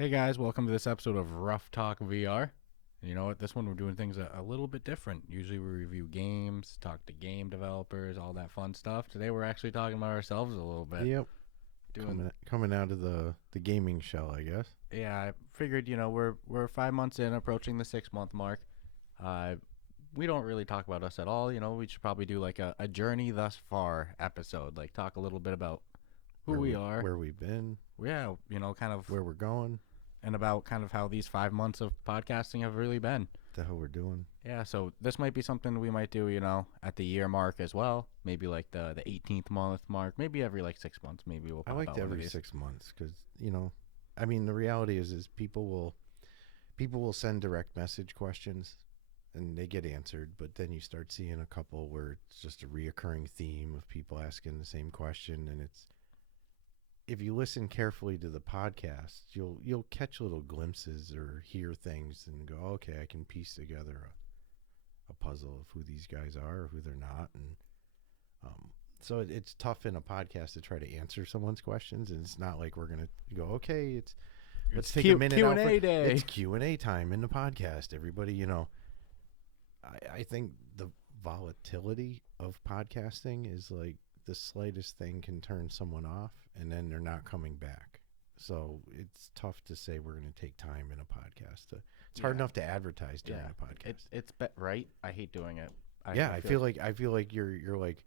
Hey guys, welcome to this episode of Ruff Talk VR. You know what? This one we're doing things a little bit different. Usually we review games, talk to game developers, all that fun stuff. Today we're actually talking about ourselves a little bit. Yep. Doing Coming out of the gaming shell, I guess. Yeah, I figured, we're 5 months in, approaching the 6 month mark. We don't really talk about us at all. We should probably do like a journey thus far episode. Like talk a little bit about who we are, where we've been, yeah, kind of where we're going, and about kind of how these 5 months of podcasting have really been. the hell we're doing. Yeah, so this might be something we might do, at the year mark as well. Maybe like the 18th month mark. Maybe every like 6 months. Maybe we'll. I liked every 6 months because I mean, the reality is people will send direct message questions, and they get answered. But then you start seeing a couple where it's just a reoccurring theme of people asking the same question, and it's. If you listen carefully to the podcast, you'll catch little glimpses or hear things and go, okay, I can piece together a puzzle of who these guys are or who they're not. And so it's tough in a podcast to try to answer someone's questions, and it's not like we're going to go, okay, let's take a minute Q&A out for, day. It's Q&A time in the podcast. Everybody, I think the volatility of podcasting is like, the slightest thing can turn someone off, and then they're not coming back. So it's tough to say we're going to take time in a podcast. It's hard enough to advertise during a podcast. It's right. I hate doing it. I feel like you're like,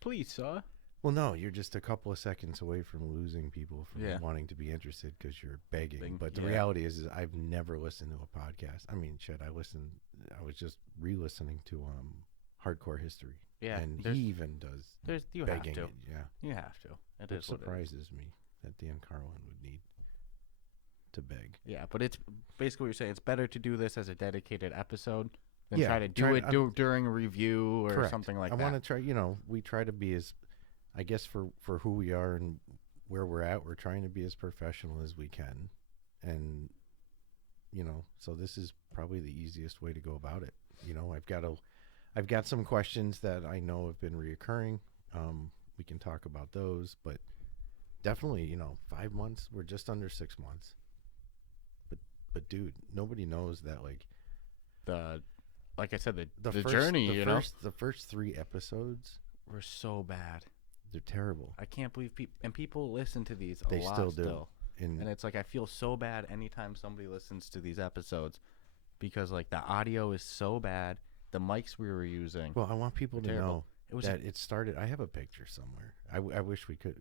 please, sir. Well, no, you're just a couple of seconds away from losing people from wanting to be interested because you're begging. But the reality is I've never listened to a podcast. I mean, shit, I was just re-listening to Hardcore History. Yeah, and he even does you begging. have to. Yeah, you have to. It surprises me that Dan Carlin would need to beg. Yeah, but it's basically what you're saying. It's better to do this as a dedicated episode than Yeah, try to do it during a review or Correct. something like I that. want to try. We try to be as, I guess for who we are and where we're at, we're trying to be as professional as we can, and so this is probably the easiest way to go about it. I've got some questions that I know have been reoccurring. We can talk about those, but definitely, 5 months. We're just under 6 months. But dude, nobody knows that like I said, the first, journey. The first 3 episodes were so bad. They're terrible. I can't believe people listen to these. They lot still do. And it's like I feel so bad anytime somebody listens to these episodes because like the audio is so bad. The mics we were using. Well, I want people to know that it started. I have a picture somewhere. I wish we could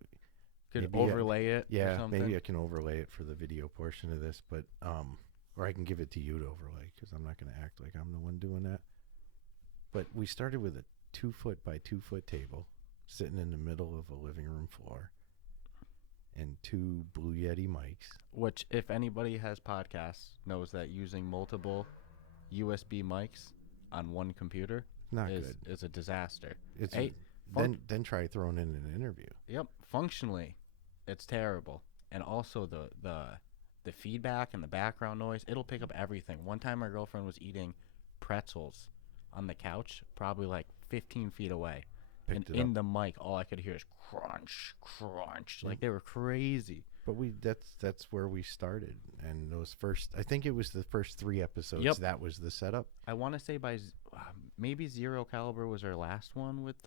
overlay it. Yeah, or something. maybe I can overlay it for the video portion of this, but or I can give it to you to overlay because I'm not going to act like I'm the one doing that. But we started with a 2-foot by 2-foot table sitting in the middle of a living room floor and 2 Blue Yeti mics. Which, if anybody has podcasts, knows that using multiple USB mics on one computer is a disaster. Then try throwing in an interview. Yep, functionally, it's terrible, and also the feedback and the background noise, it'll pick up everything. One time, my girlfriend was eating pretzels on the couch, probably like 15 feet away, and in the mic, all I could hear is crunch, crunch. Like they were crazy. But that's where we started, and those first, I think it was the first 3 episodes. Yep. That was the setup. I want to say by maybe Zero Caliber was our last one with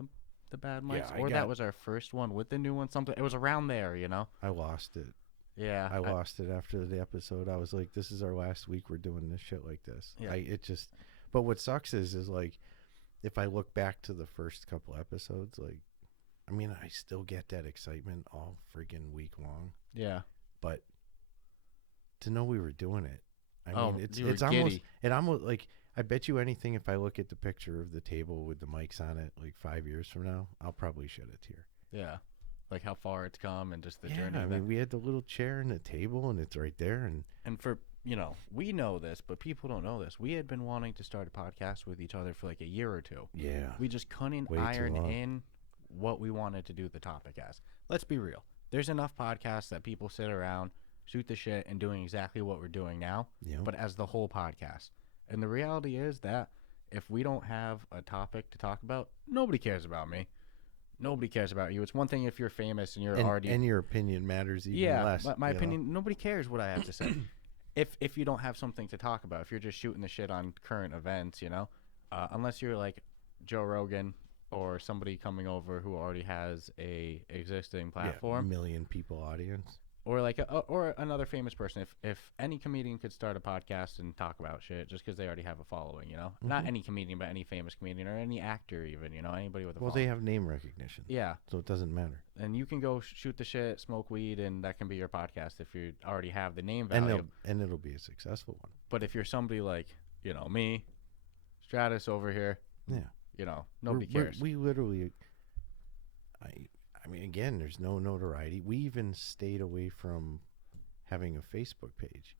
the bad mics, that was our first one with the new one. Something it was around there, I lost it. Yeah, I lost it after the episode. I was like, this is our last week. We're doing this shit like this. Yeah. But what sucks is like, if I look back to the first couple episodes, like, I mean, I still get that excitement all freaking week long. Yeah. But to know we were doing it, it's almost like, I bet you anything if I look at the picture of the table with the mics on it, like 5 years from now, I'll probably shed a tear. Yeah. Like how far it's come and just the Yeah, journey. I mean, we had the little chair and the table, and it's right there. And for, we know this, but people don't know this. We had been wanting to start a podcast with each other for like a year or two. Yeah. We just couldn't iron in what we wanted to do the topic as. Let's be real. There's enough podcasts that people sit around, shoot the shit, and doing exactly what we're doing now, but as the whole podcast. And the reality is that if we don't have a topic to talk about, nobody cares about me. Nobody cares about you. It's one thing if you're famous and you're already... And your opinion matters even less. Yeah, my opinion, nobody cares what I have to say. if you don't have something to talk about, if you're just shooting the shit on current events, unless you're like Joe Rogan or somebody coming over who already has a existing platform, million people audience, or like or another famous person. If any comedian could start a podcast and talk about shit just because they already have a following, not any comedian, but any famous comedian or any actor even, anybody with a following. They have name recognition. Yeah. So it doesn't matter. And you can go shoot the shit, smoke weed, and that can be your podcast if you already have the name value. And it'll be a successful one. But if you're somebody like, me, Stratus over here, nobody cares. We literally, I mean, again, there's no notoriety. We even stayed away from having a Facebook page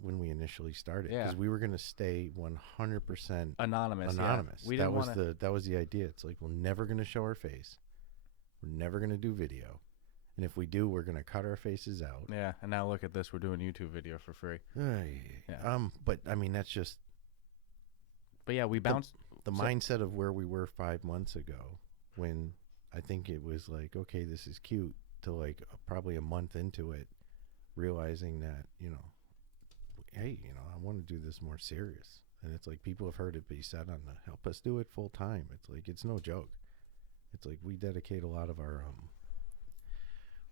when we initially started because we were going to stay 100% anonymous. Yeah. That was the idea. It's like we're never going to show our face. We're never going to do video. And if we do, we're going to cut our faces out. Yeah, and now look at this. We're doing YouTube video for free. But I mean, that's just. But yeah, we bounced. The mindset of where we were 5 months ago when I think it was like, okay, this is cute, to like probably a month into it, realizing that, hey, I want to do this more serious. And it's like people have heard it be said on the help us do it full time. It's like, it's no joke. It's like we dedicate a lot of our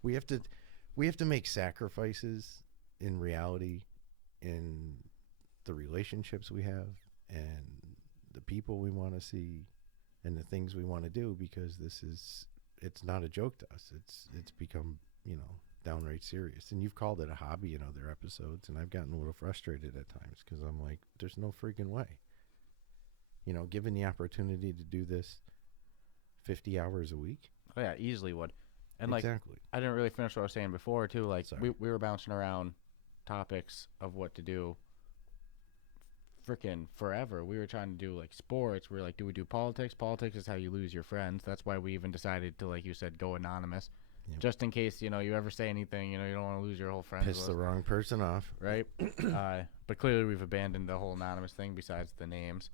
we have to make sacrifices in reality in the relationships we have and the people we want to see and the things we want to do, because it's not a joke to us. It's become, downright serious. And you've called it a hobby in other episodes, and I've gotten a little frustrated at times because I'm like, there's no freaking way. Given the opportunity to do this 50 hours a week. Oh yeah, easily would. And exactly. Like, I didn't really finish what I was saying before too. Like Sorry. we were bouncing around topics of what to do freaking forever. We were trying to do like sports. We were like, do we do politics? Politics is how you lose your friends. That's why we even decided to, like you said, go anonymous. Yep. Just in case, you ever say anything, you don't want to lose your whole friends. Piss the wrong person off. Right? But clearly we've abandoned the whole anonymous thing besides the names.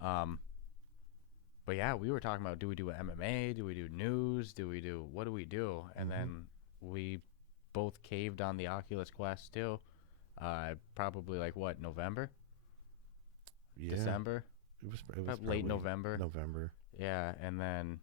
But yeah, we were talking about, do we do MMA? Do we do news? What do we do? And then we both caved on the Oculus Quest too. Probably like what, November? Yeah. December? It was late November. November. Yeah, and then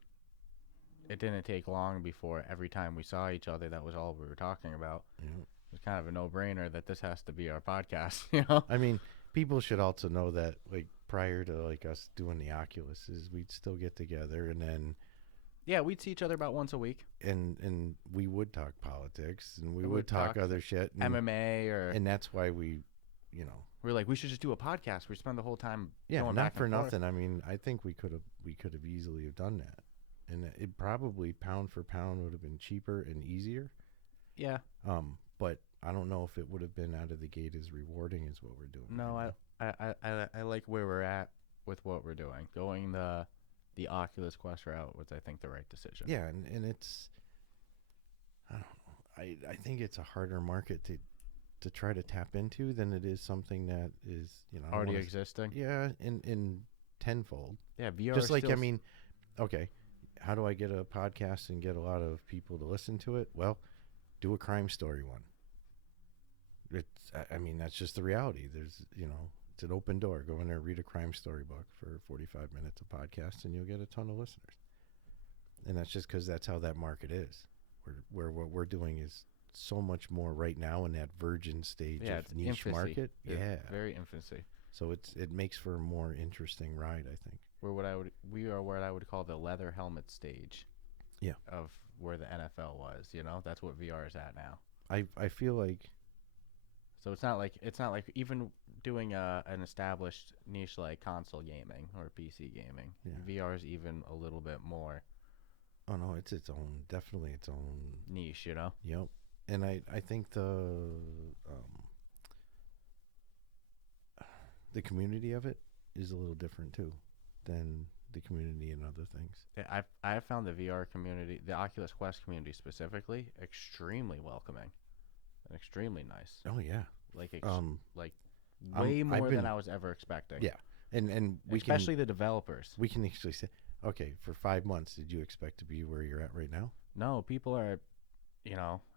it didn't take long before every time we saw each other, that was all we were talking about. Yeah. It was kind of a no-brainer that this has to be our podcast, I mean, people should also know that, like, prior to, like, us doing the Oculuses, we'd still get together, and then... Yeah, we'd see each other about once a week. And we would talk politics, and we would talk other shit. And, MMA or... And that's why we, we're like, we should just do a podcast. We spend the whole time going not back for and nothing. forth. I mean, I think we could have easily have done that. And it probably pound for pound would have been cheaper and easier. Yeah. But I don't know if it would have been out of the gate as rewarding as what we're doing. No, I like where we're at with what we're doing. Going the Oculus Quest route was, I think, the right decision. Yeah, and it's, I don't know. I think it's a harder market to try to tap into than it is something that is, already existing. Yeah, in tenfold. Yeah, VR. Just like, I mean, okay, how do I get a podcast and get a lot of people to listen to it? Well, do a crime story one. I mean, that's just the reality. There's, it's an open door. Go in there, read a crime story book for 45 minutes of podcast, and you'll get a ton of listeners. And that's just because that's how that market is. Where what we're doing is so much more right now in that virgin stage of niche infancy. Market. Yeah, very infancy. So it makes for a more interesting ride, I think. We are what I would call the leather helmet stage. Yeah. Of where the NFL was, that's what VR is at now. I feel like. So it's not like even doing an established niche like console gaming or PC gaming. Yeah. VR is even a little bit more. Oh no, it's definitely its own niche, Yep. And I think the community of it is a little different too than the community in other things. Yeah, I've found the VR community, the Oculus Quest community specifically, extremely welcoming and extremely nice. Oh yeah, like way more than I was ever expecting. Yeah, and especially the developers. We can actually say, okay, for 5 months, did you expect to be where you're at right now? No, people are,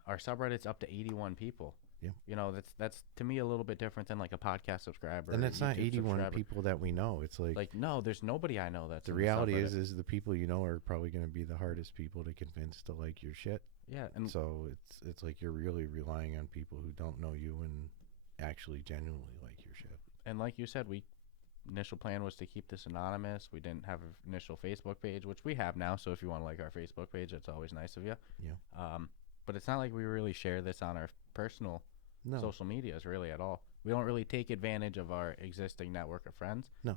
our subreddit's up to 81 people. Yeah. You know, that's to me a little bit different than like a podcast subscriber. And it's not YouTube 81 subscriber. people that we know. It's like no, there's nobody I know that's the in reality subreddit. is the people you know are probably going to be the hardest people to convince to like your shit. Yeah, and so it's like you're really relying on people who don't know you and actually genuinely like your shit. And like you said, initial plan was to keep this anonymous. We didn't have an initial Facebook page, which we have now. So if you want to like our Facebook page, it's always nice of you. Yeah. But it's not like we really share this on our personal social medias really at all. We don't really take advantage of our existing network of friends. No.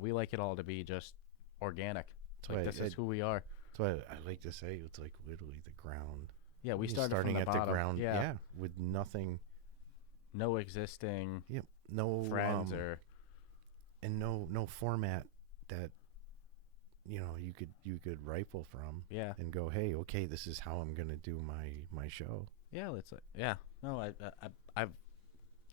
We like it all to be just organic. That's This is who we are. That's why I like to say it's like literally the ground. Yeah, we started starting from the at bottom. the ground. Yeah, with nothing. No existing. Yep. No friends and no format that you could rifle from. Yeah. And go, hey, okay, this is how I'm gonna do my show. Yeah, No,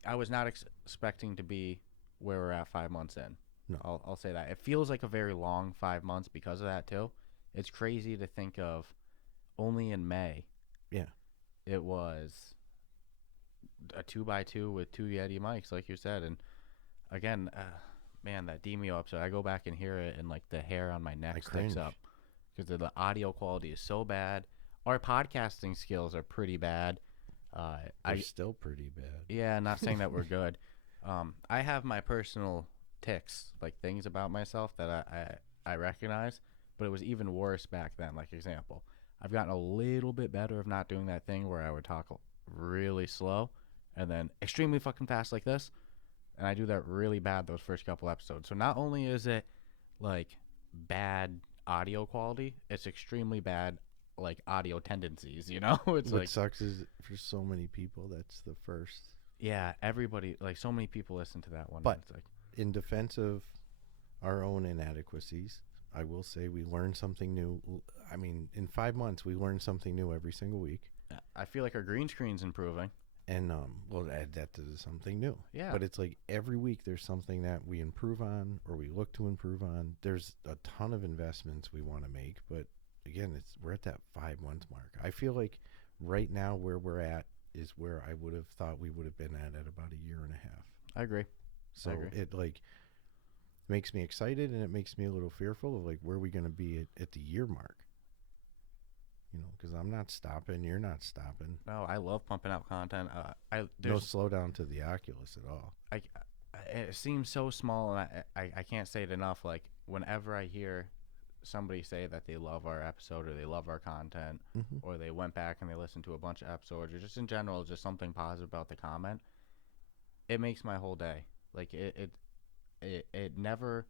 I was not expecting to be where we're at 5 months in. No, I'll say that. It feels like a very long 5 months because of that too. It's crazy to think of only in May. Yeah. It was a 2x2 with 2 Yeti mics, like you said. And again, man, that Demio episode, I go back and hear it and like the hair on my neck sticks up because the audio quality is so bad. Our podcasting skills are pretty bad. They're still pretty bad. Yeah, not saying that we're good. I have my personal tics, like things about myself that I recognize, but it was even worse back then. Like example, I've gotten a little bit better of not doing that thing where I would talk really slow and then extremely fucking fast like this, and I do that really bad those first couple episodes. So not only is it like bad audio quality, it's extremely bad like audio tendencies, you know. It's what sucks is for so many people that's the first. Yeah, everybody, like so many people listen to that one. But it's like, in defense of our own inadequacies, I will say we learned something new. I mean, in 5 months we learned something new every single week. I feel like our green screen's improving. And we'll add that to something new. Yeah. But it's like every week there's something that we improve on or we look to improve on. There's a ton of investments we want to make, but again, we're at that 5 month mark. I feel like right now where we're at is where I would have thought we would have been at about a year and a half. I agree. So it like makes me excited and it makes me a little fearful of like where are we going to be at the year mark? You know, because I'm not stopping. You're not stopping. No, I love pumping out content. No slowdown to the Oculus at all. It seems so small, and I can't say it enough. Like whenever I hear somebody say that they love our episode or they love our content, or they went back and they listened to a bunch of episodes, or just in general, just something positive about the comment, it makes my whole day. Like it never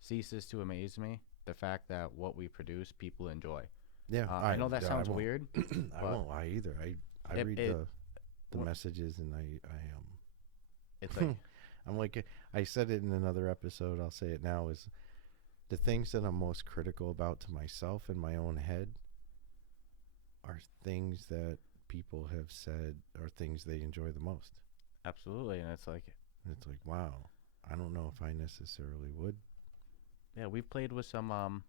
ceases to amaze me the fact that what we produce, people enjoy. Yeah, I know that sounds weird. I won't lie either. I read the messages and I it's like I'm like I said it in another episode. I'll say it now is the things that I'm most critical about to myself in my own head are things that people have said are things they enjoy the most. Absolutely, and it's like wow. I don't know if I necessarily would. Yeah, we've played with some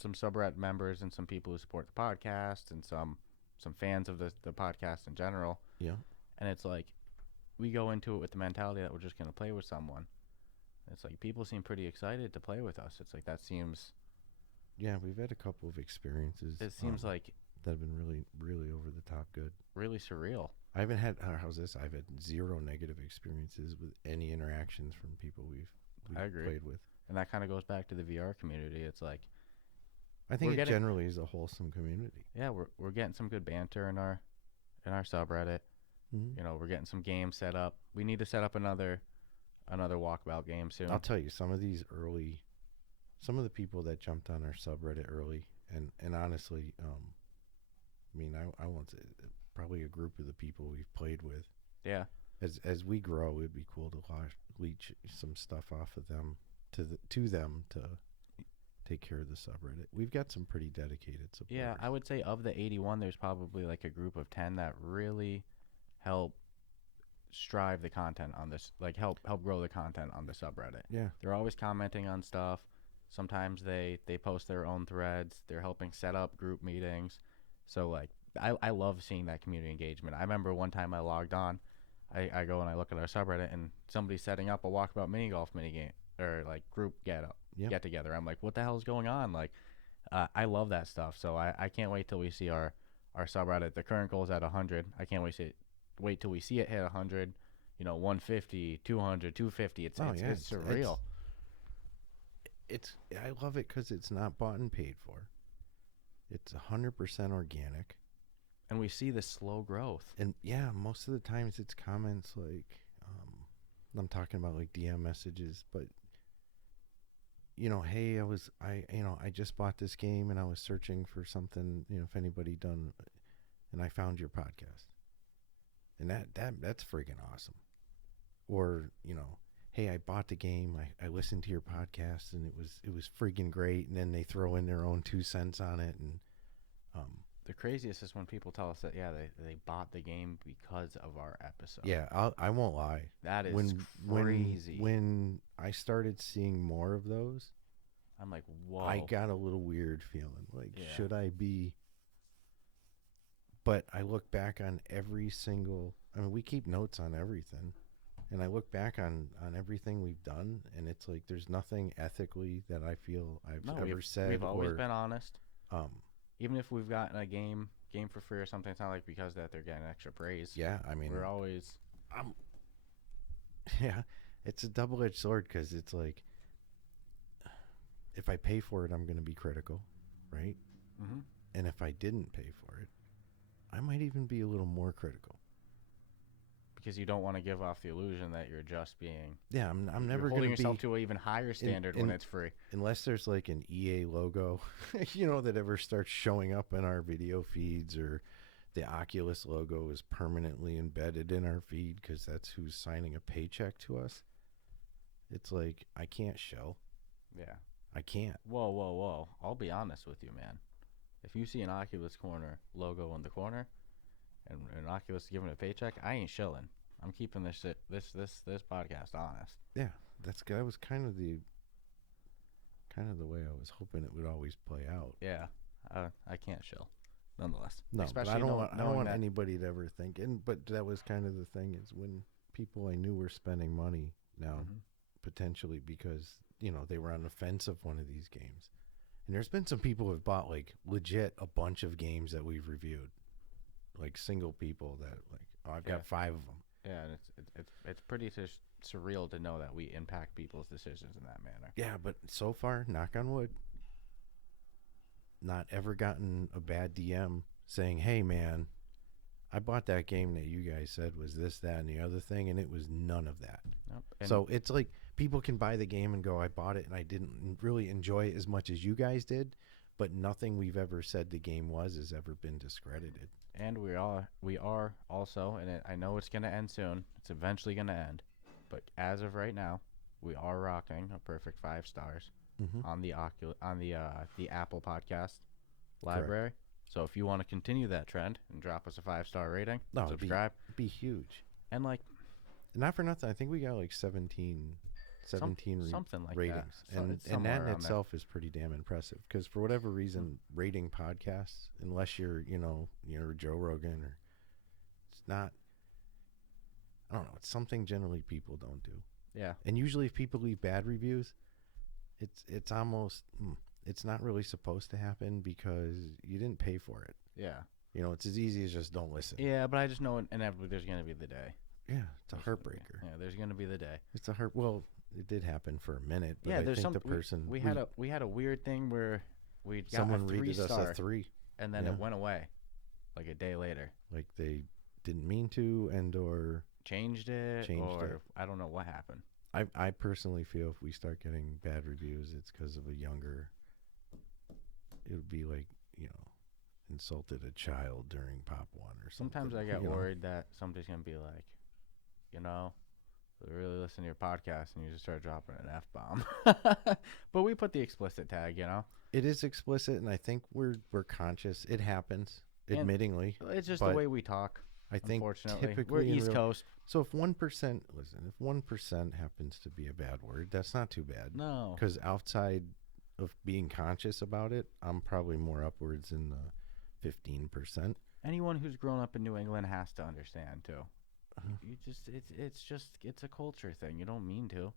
subreddit members and some people who support the podcast and some fans of the podcast in general. Yeah. And it's like we go into it with the mentality that we're just going to play with someone. It's like people seem pretty excited to play with us. It's like that seems... Yeah, we've had a couple of experiences. It seems like... that have been really, really over the top good. Really surreal. I haven't had... how's this? I've had 0 negative experiences with any interactions from people we've played with. And that kind of goes back to the VR community. It's like... I think it generally is a wholesome community. Yeah, we're getting some good banter in our subreddit. Mm-hmm. You know, we're getting some games set up. We need to set up another walkabout game soon. I'll tell you, some of the people that jumped on our subreddit early, and honestly, I mean, I won't say probably a group of the people we've played with. Yeah. As we grow, it'd be cool to leech some stuff off of them to them to take care of the subreddit. We've got some pretty dedicated supporters. Yeah, I would say of the 81, there's probably like a group of 10 that really help strive the content on this, like help grow the content on the subreddit. Yeah. They're always commenting on stuff. Sometimes they post their own threads. They're helping set up group meetings. So like I love seeing that community engagement. I remember one time I logged on, I go and I look at our subreddit and somebody's setting up a walkabout mini golf mini game or like group get together. I'm like, what the hell is going on? Like, I love that stuff. So I can't wait till we see our subreddit. The current goal is at 100. I can't wait till we see it hit 100. 150, 200, 250. It's surreal. I love it because it's not bought and paid for. It's 100% organic. And we see the slow growth. And yeah, most of the times it's comments like, I'm talking about like DM messages, but hey, I just bought this game and I was searching for something, if anybody done, and I found your podcast. And that's friggin' awesome. Or, hey, I bought the game, I listened to your podcast and it was friggin' great, and then they throw in their own 2 cents on it. And the craziest is when people tell us that they bought the game because of our episode. Yeah, I won't lie. That is crazy. When I started seeing more of those, I'm like, whoa. I got a little weird feeling. Like, should I be? But I look back on every single. I mean, we keep notes on everything, and I look back on everything we've done, and it's like there's nothing ethically that I feel I've ever said. We've always been honest. Even if we've gotten a game for free or something, it's not like because that they're getting extra praise. Yeah, I mean, we're always. Yeah, it's a double-edged sword because it's like, if I pay for it, I'm going to be critical, right? Mm-hmm. And if I didn't pay for it, I might even be a little more critical. Because you don't want to give off the illusion that you're just being. Yeah, I'm never going to be holding yourself to an even higher standard when it's free. Unless there's like an EA logo, that ever starts showing up in our video feeds, or the Oculus logo is permanently embedded in our feed because that's who's signing a paycheck to us. It's like, I can't shell. Yeah. I can't. Whoa. I'll be honest with you, man. If you see an Oculus Corner logo in the corner, and an Oculus giving a paycheck, I ain't shilling. I'm keeping this podcast honest. Yeah, that was kind of the way I was hoping it would always play out. Yeah, I can't shill, nonetheless. No, but I don't want anybody to ever think. But that was kind of the thing, is when people I knew were spending money now, potentially because they were on the fence of one of these games, and there's been some people who have bought like legit a bunch of games that we've reviewed. Like single people that like, I've got 5 of them. Yeah, and it's pretty surreal to know that we impact people's decisions in that manner. Yeah, but so far, knock on wood, not ever gotten a bad DM saying, "Hey, man, I bought that game that you guys said was this, that, and the other thing," and it was none of that. Nope. So it's like people can buy the game and go, "I bought it and I didn't really enjoy it as much as you guys did," but nothing we've ever said the game has ever been discredited. And we are also, and I know it's going to end soon. It's eventually going to end. But as of right now, we are rocking a perfect 5 stars on the Apple Podcast library. Correct. So if you want to continue that trend and drop us a 5-star rating, subscribe. It'd be huge. And like, not for nothing, I think we got like 17 something like ratings, that. And that in itself is pretty damn impressive, because for whatever reason, rating podcasts, unless you're Joe Rogan, or it's not, I don't know, it's something generally people don't do. Yeah. And usually if people leave bad reviews, it's almost, it's not really supposed to happen because you didn't pay for it. Yeah. It's as easy as just don't listen. Yeah, but I just know inevitably there's going to be the day. Yeah, it's a heartbreaker. Yeah, there's going to be the day. It's a well, it did happen for a minute, but yeah, I think the person we had a weird thing where we got someone a 3-star, rated us a 3, and then it went away like a day later. Like they didn't mean to, or changed it. I don't know what happened. I personally feel if we start getting bad reviews, it's because of a younger. It would be like, insulted a child during Pop 1 or something. Sometimes I get worried that somebody's gonna be like, we really listen to your podcast, and you just start dropping an F-bomb. But we put the explicit tag, It is explicit, and I think we're conscious. It happens, admittingly. It's just the way we talk. I think typically we're East Coast. So if 1% happens to be a bad word, that's not too bad. No. Because outside of being conscious about it, I'm probably more upwards in the 15%. anyone who's grown up in New England has to understand too. You just it's a culture thing. You don't mean to.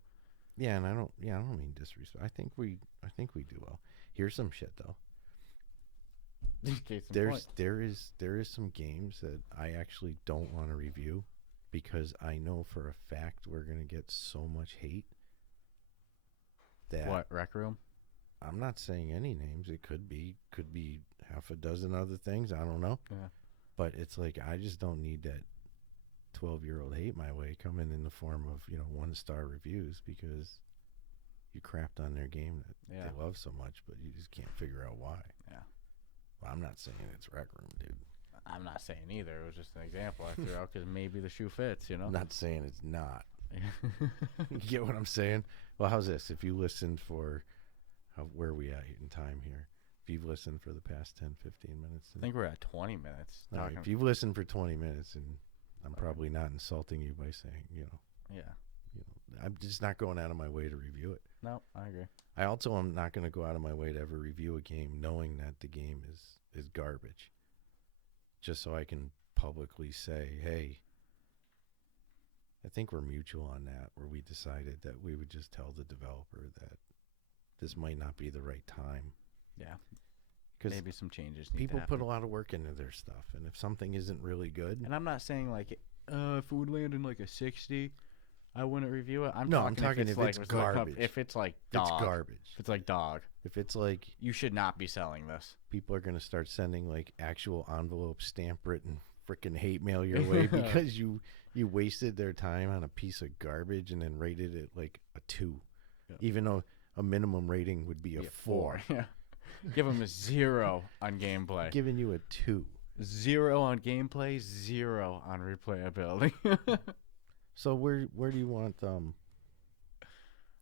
Yeah, and I don't mean disrespect. I think we do well. Here's some shit though. There is some games that I actually don't want to review because I know for a fact we're gonna get so much hate. That what, Rec Room? I'm not saying any names. It could be half a dozen other things. I don't know. Yeah. But it's like I just don't need that 12-year-old hate my way coming in the form of 1-star reviews because you crapped on their game that they love so much, but you just can't figure out why. Yeah. Well, I'm not saying it's Rec Room, dude. I'm not saying either. It was just an example I threw out because maybe the shoe fits. I'm not saying it's not. You get what I'm saying? Well, how's this? If you listen for where are we at in time here? If you've listened for the past 10, 15 minutes. I think we're at 20 minutes. Right, if you've listened for 20 minutes, and I'm probably not insulting you by saying, Yeah. I'm just not going out of my way to review it. No, I agree. I also am not going to go out of my way to ever review a game knowing that the game is garbage. Just so I can publicly say, hey, I think we're mutual on that, where we decided that we would just tell the developer that this might not be the right time. Yeah. Because maybe some changes need people to happen. put a lot of work into their stuff, and if something isn't really good, and I'm not saying like if it would land in like a 60, I wouldn't review it. I'm talking if it's garbage. If it's like dog. It's garbage. If it's like dog. If it's like you should not be selling this. People are gonna start sending like actual envelope stamp written freaking hate mail your way because you wasted their time on a piece of garbage and then rated it like a 2, even though a minimum rating would be a 4. Yeah. Give them a 0 on gameplay. Giving you a 2. 0 on gameplay, 0 on replayability. So where do you want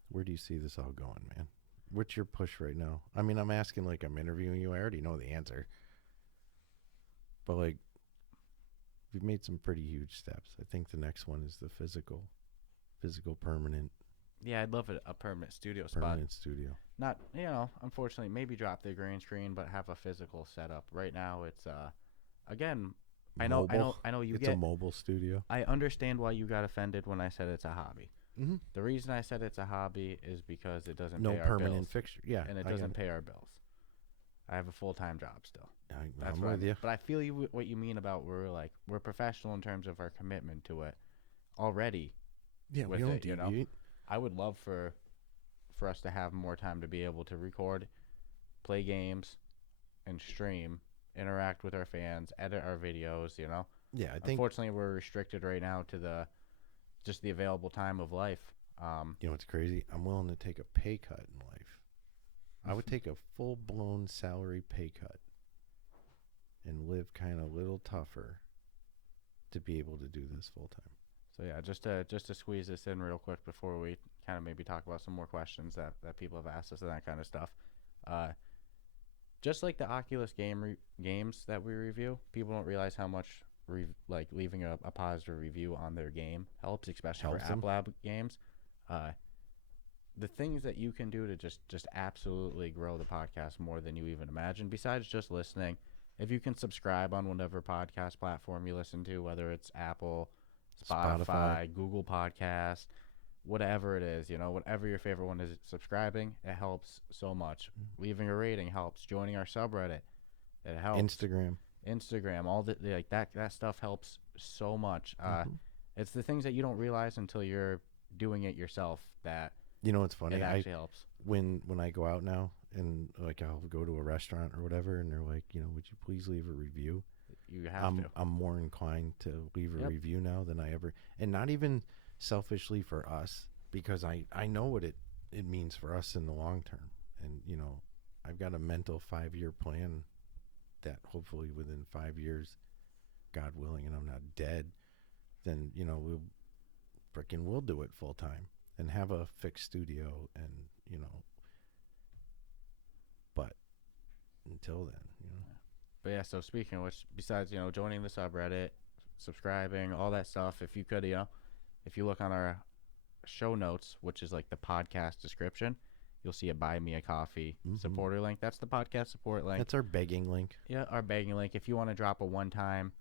where do you see this all going, man? What's your push right now? I mean, I'm asking like I'm interviewing you. I already know the answer. But like we've made some pretty huge steps. I think the next one is the physical permanent. Yeah, I'd love a permanent studio spot. Permanent studio. Not, unfortunately, maybe drop the green screen, but have a physical setup. Right now, it's again, I know you it's a mobile studio. I understand why you got offended when I said it's a hobby. Mm-hmm. The reason I said it's a hobby is because it doesn't pay our bills. No permanent fixture. Yeah, and it doesn't pay our bills. I have a full-time job still. I'm with you. But I feel what you mean about we're professional in terms of our commitment to it already. Yeah, we don't deviate. I would love for us to have more time to be able to record, play games, and stream, interact with our fans, edit our videos. Yeah, I think. Unfortunately, we're restricted right now to the available time of life. You know what's crazy? I'm willing to take a pay cut in life. I would take a full-blown salary pay cut and live kind of a little tougher to be able to do this full-time. So yeah, just to squeeze this in real quick before we kind of maybe talk about some more questions that people have asked us and that kind of stuff. Just like the Oculus games that we review, people don't realize how much leaving a positive review on their game helps, especially for App Lab games. The things that you can do to just absolutely grow the podcast more than you even imagine, besides just listening. If you can subscribe on whatever podcast platform you listen to, whether it's Apple, Spotify, Google Podcasts, whatever it is, whatever your favorite one is, subscribing, it helps so much. Leaving a rating helps. Joining our subreddit, it helps. Instagram, all that stuff helps so much. It's the things that you don't realize until you're doing it yourself that it's funny. It actually helps. When I go out now and I'll go to a restaurant or whatever, and they're like, would you please leave a review? You have to. I'm more inclined to leave a review now than I ever, and not even selfishly for us, because I know what it means for us in the long term, and I've got a mental 5-year plan that hopefully within 5 years, God willing, and I'm not dead, then we'll do it full time and have a fixed studio, and but until then, But yeah, so speaking of which, besides, joining the subreddit, subscribing, all that stuff, if you could, if you look on our show notes, which is like the podcast description, you'll see a Buy Me a Coffee supporter link. That's the podcast support link. That's our begging link. Yeah, our begging link. If you want to drop a one-time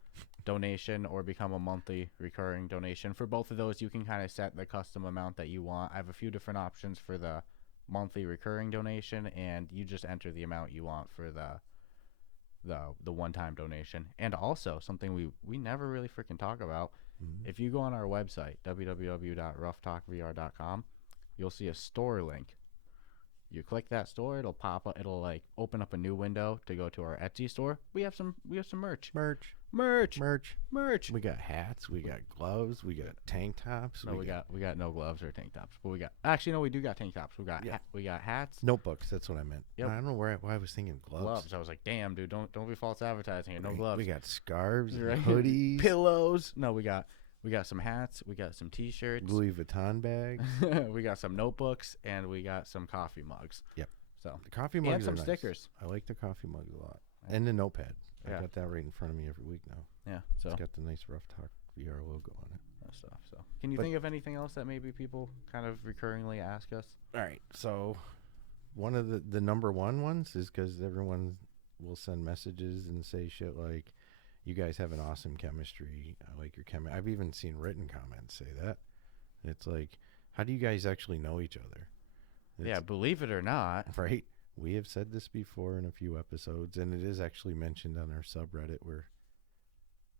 donation or become a monthly recurring donation, for both of those, you can kind of set the custom amount that you want. I have a few different options for the monthly recurring donation, and you just enter the amount you want for the one-time donation. And also, something we never really freaking talk about, if you go on our website, www.rufftalkvr.com, you'll see a store link. You click that store, it'll pop up, it'll like open up a new window to go to our Etsy store. We have some merch. Merch. We got hats, we got gloves, we got tank tops. No, we got no gloves or tank tops, but we do got tank tops. We got hats, notebooks. That's what I meant. Yep. I don't know why I was thinking gloves. I was like, damn, dude, don't be false advertising. No gloves. We got scarves, right? Hoodies, pillows. No, we got some hats, we got some T-shirts, Louis Vuitton bags. We got some notebooks, and we got some coffee mugs. Yep. So the coffee mugs and some are nice. stickers. I like the coffee mugs a lot, and the notepad. Yeah. I got that right in front of me every week now. Yeah. So it's got the nice Ruff Talk VR logo on it. That stuff. So can you think of anything else that maybe people kind of recurringly ask us? All right. So one of the number one ones is because everyone will send messages and say shit like, "You guys have an awesome chemistry. I like your chemistry." I've even seen written comments say that. It's like, how do you guys actually know each other? Yeah, believe it or not. Right? We have said this before in a few episodes, and it is actually mentioned on our subreddit where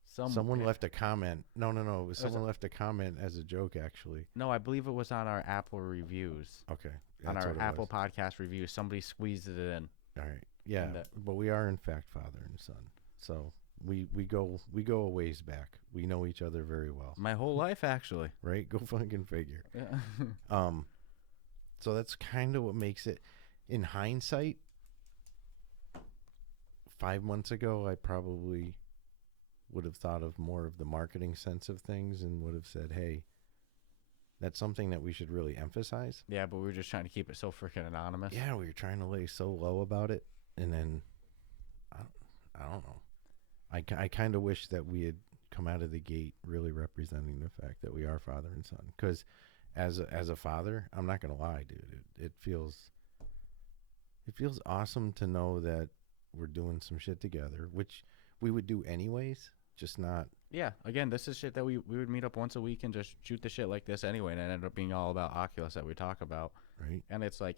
someone left a comment. No. It was someone left a comment as a joke, actually. No, I believe it was on our Apple reviews. Okay. On our Apple podcast reviews. Somebody squeezed it in. All right. Yeah, but we are, in fact, father and son. So we go a ways back. We know each other very well. My whole life, actually. Right? Go fucking figure. Yeah. So that's kind of what makes it. In hindsight, 5 months ago, I probably would have thought of more of the marketing sense of things and would have said, hey, that's something that we should really emphasize. Yeah, but we were just trying to keep it so freaking anonymous. Yeah, we were trying to lay so low about it. And then, I don't know. I kind of wish that we had come out of the gate really representing the fact that we are father and son. Because as a father, I'm not going to lie, dude. It feels awesome to know that we're doing some shit together, which we would do anyways, just not. Yeah, again, this is shit that we would meet up once a week and just shoot the shit like this anyway, and it ended up being all about Oculus that we talk about. Right. And it's like,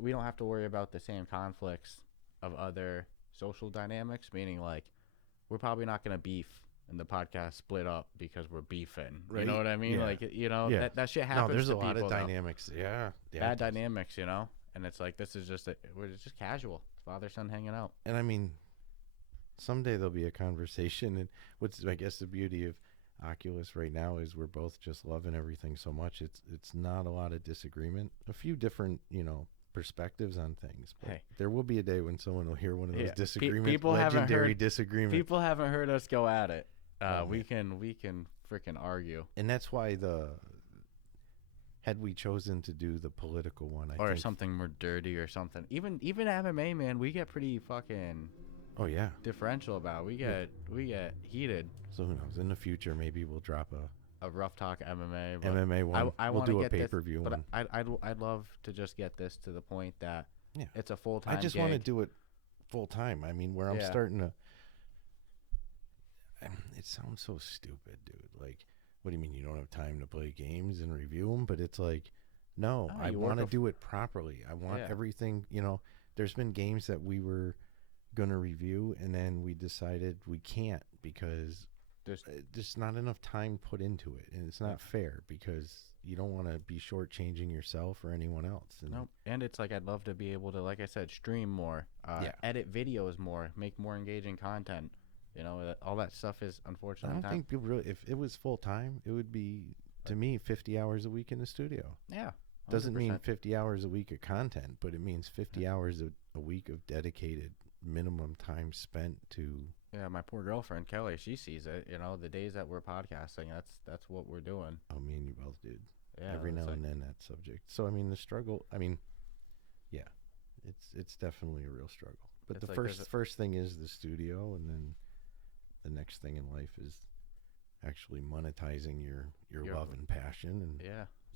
we don't have to worry about the same conflicts of other social dynamics, meaning like we're probably not going to beef and the podcast split up because we're beefing. Right. You know what I mean? Yeah. Like, that shit No, happens there's to a lot people, of dynamics. Yeah. Bad dynamics, you know? And it's like, this is just, we're just casual. Father-son hanging out. And I mean, someday there'll be a conversation. And what's, I guess, the beauty of Oculus right now is we're both just loving everything so much. It's not a lot of disagreement. A few different, perspectives on things. But hey, there will be a day when someone will hear one of those disagreements. Disagreement. People haven't heard us go at it. We can freaking argue. And that's why had we chosen to do the political one, I think, something more dirty or something. Even MMA, man, we get pretty fucking differential about it. We get heated. So who knows? In the future, maybe we'll drop a Ruff Talk MMA. MMA one. We'll do a pay-per-view one. But I'd love to just get this to the point that it's a full-time I just want to do it full-time. I mean, where I'm starting to. It sounds so stupid, dude. Like, what do you mean you don't have time to play games and review them? But it's like, no, I want to do it properly. I want everything, there's been games that we were going to review and then we decided we can't because there's not enough time put into it. And it's not fair because you don't want to be shortchanging yourself or anyone else. And it's like, I'd love to be able to, like I said, stream more, edit videos more, make more engaging content. All that stuff is unfortunately. I don't think people really. If it was full time, it would be to me 50 hours a week in the studio. Yeah, 100%. Doesn't mean 50 hours a week of content, but it means 50 hours a week of dedicated minimum time spent to. Yeah, my poor girlfriend Kelly, she sees it. The days that we're podcasting, that's what we're doing. Oh, me and you both did. Yeah, every now and then that subject. So I mean, the struggle. I mean, yeah, it's definitely a real struggle. But the first thing is the studio, and then. The next thing in life is actually monetizing your love and passion and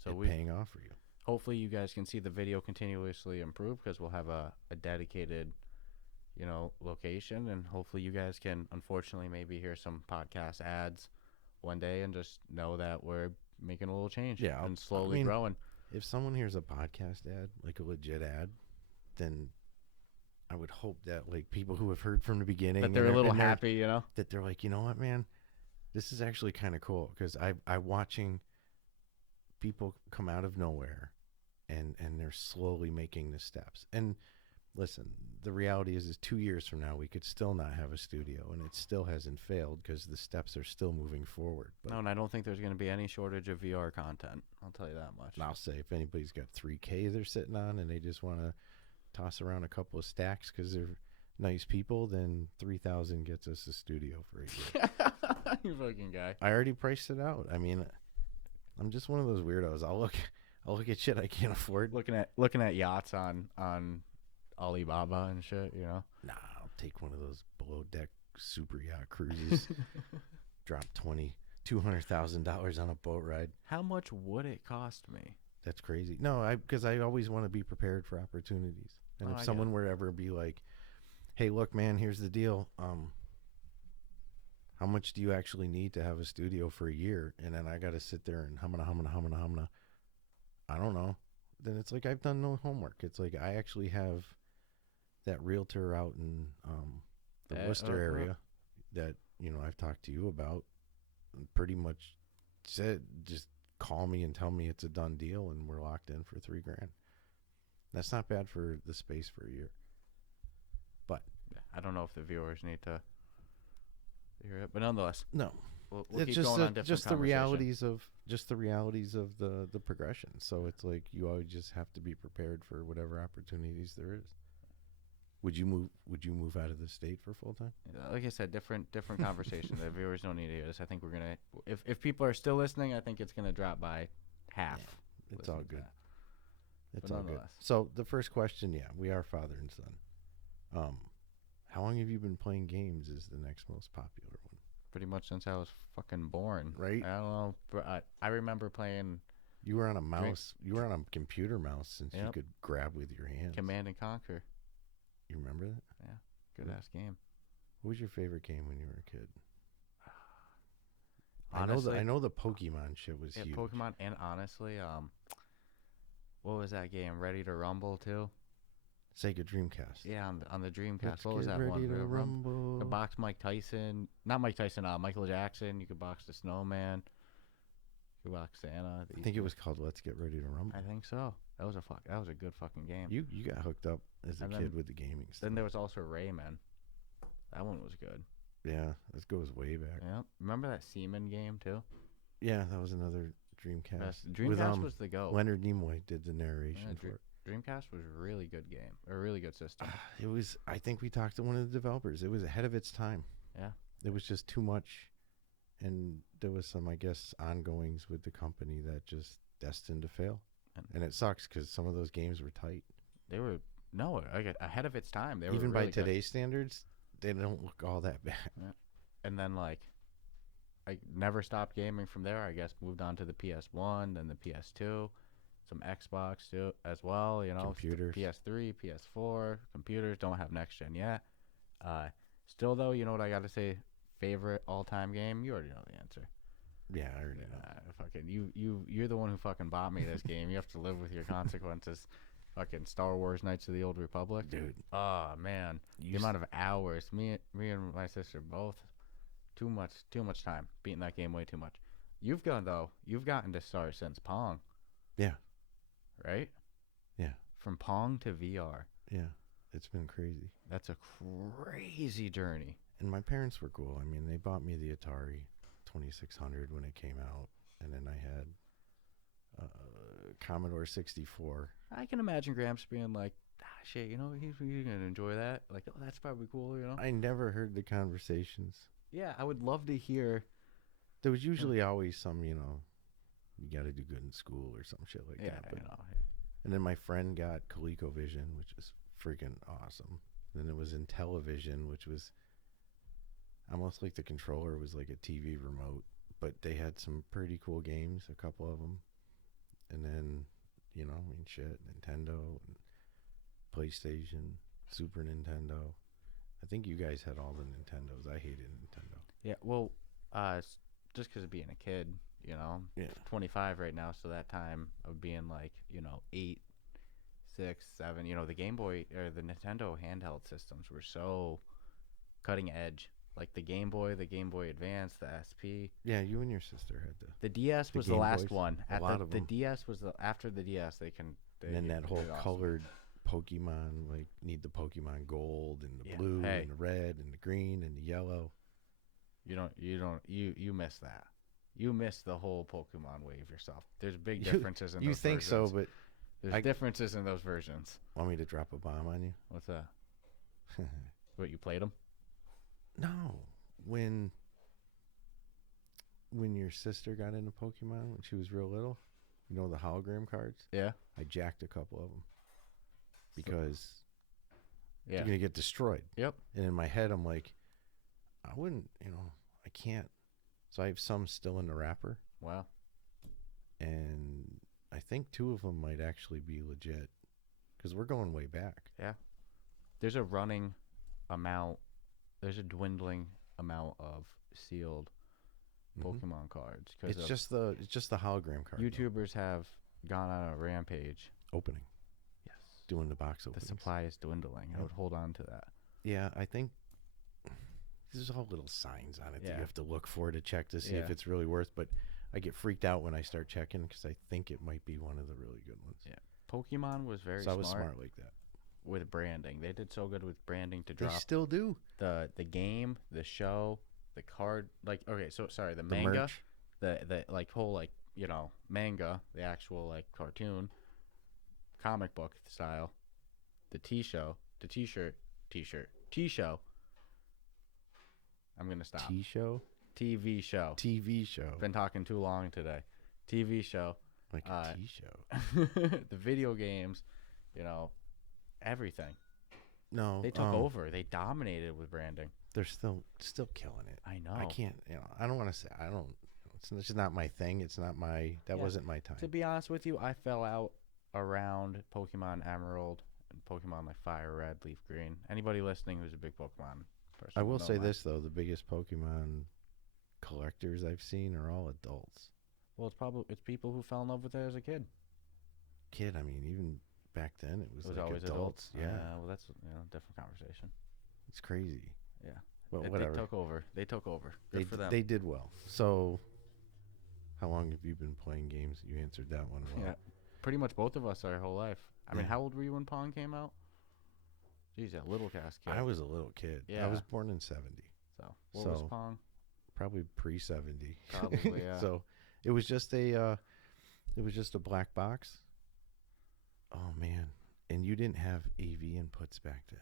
so paying off for you. hopefully you guys can see the video continuously improve because we'll have a dedicated, location, and hopefully you guys can, unfortunately, maybe hear some podcast ads one day and just know that we're making a little change and slowly growing. If someone hears a podcast ad, like a legit ad, then I would hope that like people who have heard from the beginning that they're a little happy, that they're like, you know what, man, this is actually kind of cool because I'm watching people come out of nowhere and they're slowly making the steps. And listen, the reality is 2 years from now we could still not have a studio, and it still hasn't failed because the steps are still moving forward. But no, and I don't think there's going to be any shortage of VR content. I'll tell you that much. I'll say if anybody's got 3K they're sitting on and they just want to toss around a couple of stacks because they're nice people, then 3,000 gets us a studio for a year. You fucking guy. I already priced it out. I mean, I'm just one of those weirdos. I'll look at shit I can't afford. Looking at yachts on Alibaba and shit, Nah, I'll take one of those below deck super yacht cruises. Drop $200,000 on a boat ride. How much would it cost me? That's crazy. No, because I always want to be prepared for opportunities. And if someone were to ever be like, "Hey, look, man, here's the deal. How much do you actually need to have a studio for a year?" And then I got to sit there and humana. I don't know. Then it's like I've done no homework. It's like I actually have that realtor out in the Worcester area that I've talked to you about. Pretty much said just call me and tell me it's a done deal and we're locked in for $3,000. That's not bad for the space for a year. But I don't know if the viewers need to hear it, but nonetheless, no. We'll it's keep just going on different the realities of the progression. So it's like you always just have to be prepared for whatever opportunities there is. Would you move out of the state for full time? Like I said, different conversation. The viewers don't need to hear this. I think we're gonna if people are still listening, I think it's gonna drop by half. Yeah, it's all good. It's all good. So the first question, we are father and son. How long have you been playing games is the next most popular one. Pretty much since I was fucking born. Right? I don't know. But I remember playing. You were on a mouse. You were on a computer mouse since you could grab with your hands. Command and Conquer. You remember that? Yeah. Good ass game. What was your favorite game when you were a kid? Honestly, I know the Pokemon shit was huge. Pokemon, and honestly, what was that game? Ready to Rumble too? Sega Dreamcast. Yeah, on the Dreamcast. Let's what was that ready one? To rumble. You could box Mike Tyson. Not Mike Tyson, Michael Jackson. You could box the Snowman. You could box Santa. I think it was called Let's Get Ready to Rumble. I think so. That was a good fucking game. You got hooked up as a kid with the gaming stuff. Then there was also Rayman. That one was good. Yeah, this goes way back. Yeah. Remember that Seaman game too? Yeah, that was another Dreamcast. Dreamcast was the go. Leonard Nimoy did the narration for it. Dreamcast was a really good game. A really good system. It was. I think we talked to one of the developers. It was ahead of its time. Yeah. It was just too much, and there was some, I guess, ongoings with the company that just destined to fail. And it sucks because some of those games were tight. They were ahead of its time. They were even really by today's standards. They don't look all that bad. Yeah. And then I never stopped gaming from there. I guess moved on to the PS1, then the PS2, some Xbox too as well. Computers, PS3, PS4, computers. Don't have next gen yet. Still though, you know what I got to say? Favorite all-time game? You already know the answer. Yeah, I already know. Fucking you're the one who fucking bought me this game. You have to live with your consequences. Fucking Star Wars Knights of the Old Republic, dude. Oh man, the amount of hours. Me and my sister both. Too much time beating that game way too much. You've gotten to start since Pong. Yeah. Right. Yeah. From Pong to VR. Yeah, it's been crazy. That's a crazy journey. And my parents were cool. I mean, they bought me the Atari 2600 when it came out, and then I had Commodore 64. I can imagine Gramps being like, shit, he's gonna enjoy that. Like, oh, that's probably cool, I never heard the conversations. Yeah, I would love to hear. There was usually always some, you got to do good in school or some shit like that. But, and then my friend got ColecoVision, which was freaking awesome. And then it was Intellivision, which was almost like the controller was like a TV remote, but they had some pretty cool games, a couple of them. And then, you know, I mean, shit, Nintendo, and PlayStation, Super Nintendo. I think you guys had all the Nintendos. I hated Nintendo. Yeah, well, just because of being a kid, you know, Yeah. 25 right now, so that time of being like, you know, 8, 6, 7, you know, the Game Boy or the Nintendo handheld systems were so cutting edge. Like the Game Boy Advance, the SP. Yeah, you and your sister had The DS was the Game last Boys, one. a lot of the them. DS was after the DS. and then that whole awesome. colored Pokemon, like need the Pokemon Gold and the Yeah. blue Hey. and the red and the green and the yellow. You miss that. You miss the whole Pokemon wave yourself. There's big differences in You those think versions. so, but There's differences in those versions. want me to drop a bomb on you? What's that? What, you played them? No. When your sister got into Pokemon when she was real little, you know, the hologram cards? Yeah. I jacked a couple of them because Yeah. you're going to get destroyed. Yep. And in my head, I'm like, I wouldn't, you know, I can't. So I have some still in the wrapper. Wow. And I think 2 of them might actually be legit because we're going way back. Yeah. There's a running amount. There's a dwindling amount of sealed Pokemon cards. It's just the hologram card. YouTubers have gone on a rampage. Opening. Yes. Doing the box The openings. supply is dwindling. I would hold on to that. Yeah, I think there's all little signs on it that Yeah. you have to look for to check to see Yeah. if it's really worth. But I get freaked out when I start checking because I think it might be one of the really good ones. Yeah. Pokemon was very So I was smart like that. with branding. They did so good with branding to They drop still do. the game, the show, the card. Like, okay, so sorry, the The manga, merch. the like whole, like, you know, manga, the actual like cartoon, comic book style, the T-show, the T-shirt, T-show. I'm gonna stop. T-show? TV show. TV show. Been talking too long today. TV show. Like a T-show. The video games, you know, everything. No. They took over. They dominated with branding. They're still killing it. I know. I can't, you know, I don't want to say, I don't, it's just not my thing. It's not my, that Yeah. wasn't my time. To be honest with you, I fell out around Pokemon Emerald and Pokemon like Fire Red, Leaf Green. Anybody listening who's a big Pokemon person. I will know say why. this, though. The biggest Pokemon collectors I've seen are all adults. Well, it's people who fell in love with it as a kid. Kid, I mean, even back then, it was like always adults. Yeah. Well, that's, you know, different conversation. It's crazy. Yeah. But They whatever. took over. Good for them. They did well. So, how long have you been playing games? You answered that one well. Yeah. Pretty much both of us our whole life. I mean, Yeah. how old were you when Pong came out? Jeez, that little cast kid. I was a little kid. Yeah. I was born in 70. So, what was So- Pong? Probably pre-70. Probably, yeah. So, it was just a black box. Oh man. And you didn't have AV inputs back then.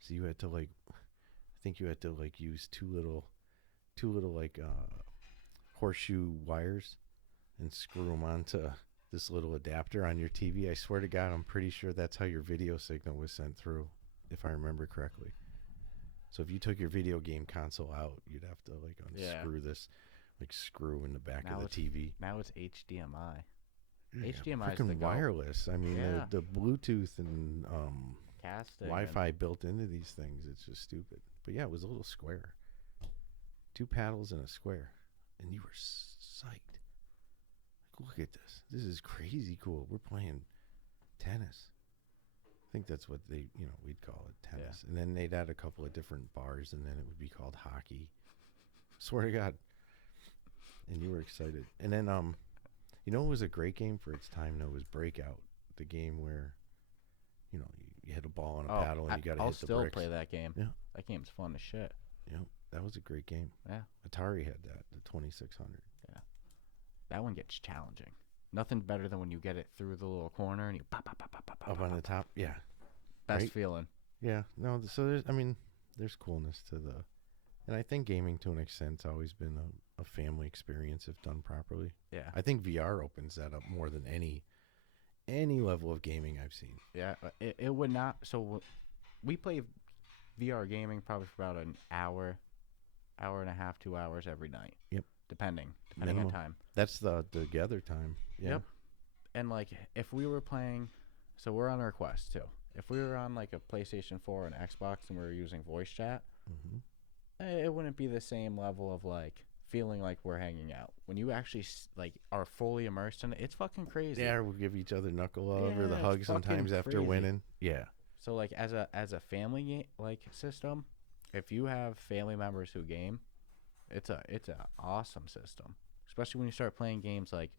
So you had to I think you had to use two little like horseshoe wires and screw them onto this little adapter on your TV. I swear to God, I'm pretty sure that's how your video signal was sent through, if I remember correctly. So if you took your video game console out, you'd have to unscrew this screw in the back of the TV. Now it's HDMI. Yeah, HDMI is the freaking go. wireless. I mean, Yeah. the Bluetooth and Casting. Wi-Fi built into these things. It's just stupid. But yeah, it was a little square. 2 paddles and a square. And you were psyched. Look at this. This is crazy cool. We're playing tennis. I think that's what we'd call it, tennis. Yeah. And then they'd add a couple of different bars, and then it would be called hockey. Swear to God. And you were excited. And then, it was a great game for its time, though, was Breakout. The game where, you hit a ball on a paddle and you got to hit the bricks. I'll still play that game. Yeah. That game's fun as shit. Yeah, that was a great game. Yeah. Atari had that, the 2600. Yeah. That one gets challenging. Nothing better than when you get it through the little corner and you pop. Up on the top, yeah. Best right? feeling. Yeah, no, so there's coolness to and I think gaming to an extent's always been a family experience if done properly. Yeah. I think VR opens that up more than any level of gaming I've seen. Yeah, it would not. So we play VR gaming probably for about an hour and a half, 2 hours every night. Yep. Depending Minimum. on time. That's the together time. Yeah. Yep. And like, if we were playing, so we're on our Quest too. If we were on like a PlayStation 4 and Xbox and we were using voice chat, it wouldn't be the same level of like feeling like we're hanging out. When you actually like are fully immersed in it, it's fucking crazy. Yeah, we'll give each other knuckle love or the hug sometimes after winning. Yeah. So like as a family like system, if you have family members who game, it's a awesome system. Especially when you start playing games like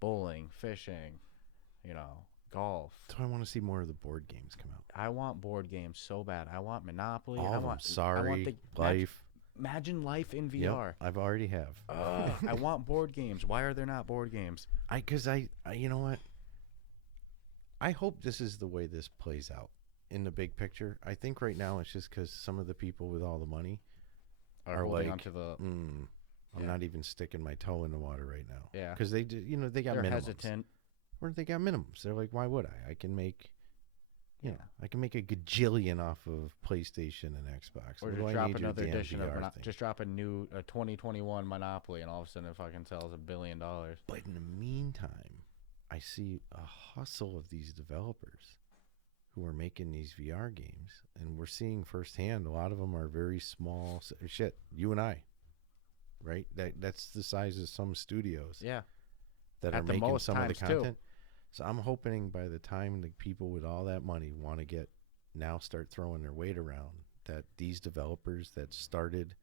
bowling, fishing, golf. So I want to see more of the board games come out. I want board games so bad. I want Monopoly. All I of want them. Sorry, I want Life. Imagine Life in VR. Yep, I've already have. I want board games. Why are there not board games? Because you know what? I hope this is the way this plays out in the big picture. I think right now it's just because some of the people with all the money are like, onto the. I'm not even sticking my toe in the water right now. Yeah, because they got They're minimums. Hesitant. Or they got minimums. They're like, why would I? I can make, I can make a gajillion off of PlayStation and Xbox. Or just drop another edition of just drop a 2021 Monopoly, and all of a sudden it fucking sells $1 billion. But in the meantime, I see a hustle of these developers who are making these VR games, and we're seeing firsthand a lot of them are very small. Shit, you and I, right? That's the size of some studios. Yeah. That are making some of the content. So I'm hoping by the time the people with all that money want to start throwing their weight around, that these developers that started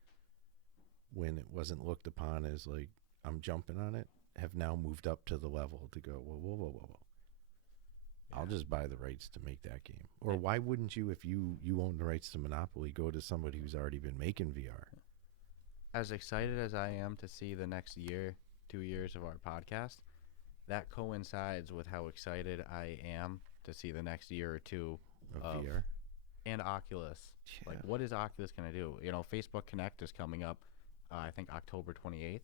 when it wasn't looked upon as like, I'm jumping on it, have now moved up to the level to go, whoa. Yeah. I'll just buy the rights to make that game. Or why wouldn't you, if you own the rights to Monopoly, go to somebody who's already been making VR? As excited as I am to see the next 2 years of our podcast, that coincides with how excited I am to see the next year or two of VR and Oculus. Yeah. Like, what is Oculus going to do? Facebook Connect is coming up, I think October 28th.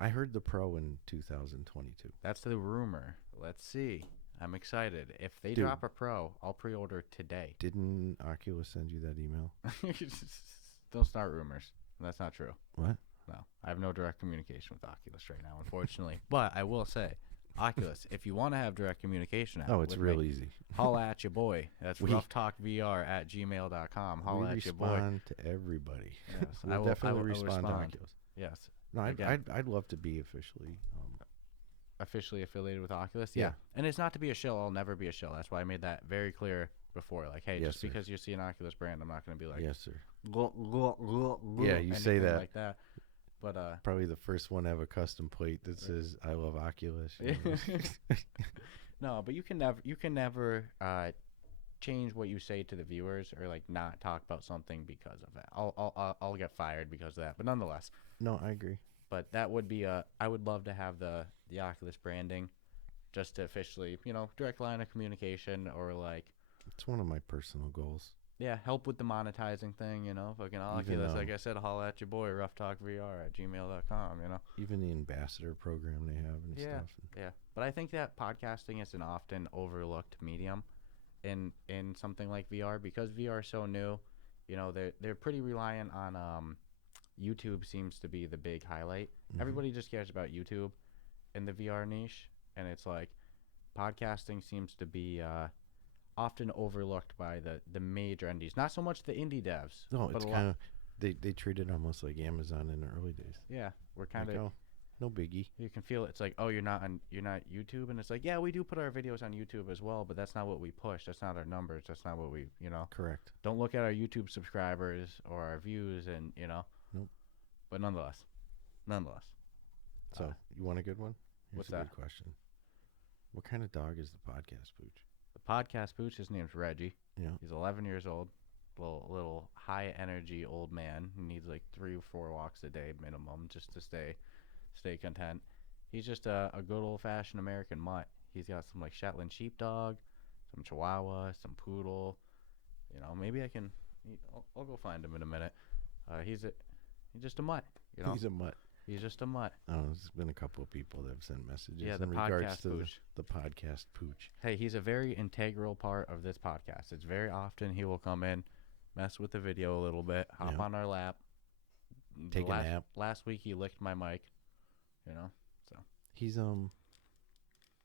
I heard the Pro in 2022. That's the rumor. Let's see. I'm excited. If they drop a Pro, I'll pre-order today. Didn't Oculus send you that email? Don't start rumors. That's not true. What? No, I have no direct communication with Oculus right now, unfortunately. But I will say, Oculus, if you want to have direct communication, it's real easy. Holla at your boy. That's Ruff Talk VR at gmail.com. Holla at your boy. We respond to everybody. Yes, we'll definitely respond to Oculus. Yes. No, I'd love to be officially affiliated with Oculus. Yeah. And it's not to be a shill. I'll never be a shill. That's why I made that very clear before. Like, hey, just because you see an Oculus brand, I'm not going to be like, yes, sir. Yeah, you say that. Like that. But probably the first one to have a custom plate that says "I love Oculus." No, but you can never change what you say to the viewers, or like not talk about something because of that. I'll get fired because of that. But nonetheless, no, I agree. But that would be I would love to have the Oculus branding, just to officially, direct line of communication, or like. It's one of my personal goals. Yeah, help with the monetizing thing, fucking Oculus. Like I said, holla at your boy, Ruff Talk VR at gmail.com, Even the ambassador program they have and stuff. Yeah, but I think that podcasting is an often overlooked medium in something like VR, because VR is so new. They're pretty reliant on YouTube. Seems to be the big highlight. Mm-hmm. Everybody just cares about YouTube in the VR niche, and it's like podcasting seems to be often overlooked by the major indies, not so much the indie devs. No, it's kind of they treat it almost like Amazon in the early days. Yeah, we're kind of no biggie. You can feel it. It's like, oh, you're not YouTube, and it's like, yeah, we do put our videos on YouTube as well, but that's not what we push. That's not our numbers. That's not what we Correct. Don't look at our YouTube subscribers or our views, and Nope. But nonetheless. So you want a good one? What's that? Good question. What kind of dog is the podcast pooch? The podcast pooch, his name's Reggie. Yeah. He's 11 years old. Little high energy old man who needs like 3 or 4 walks a day minimum just to stay content. He's just a good old fashioned American mutt. He's got some like Shetland sheepdog, some Chihuahua, some poodle. Maybe I'll go find him in a minute. He's just a mutt. He's a mutt. He's just a mutt. Oh, there's been a couple of people that have sent messages in regards to the podcast pooch. Hey, he's a very integral part of this podcast. It's very often he will come in, mess with the video a little bit, hop on our lap. Take a nap. Last week he licked my mic, so. He's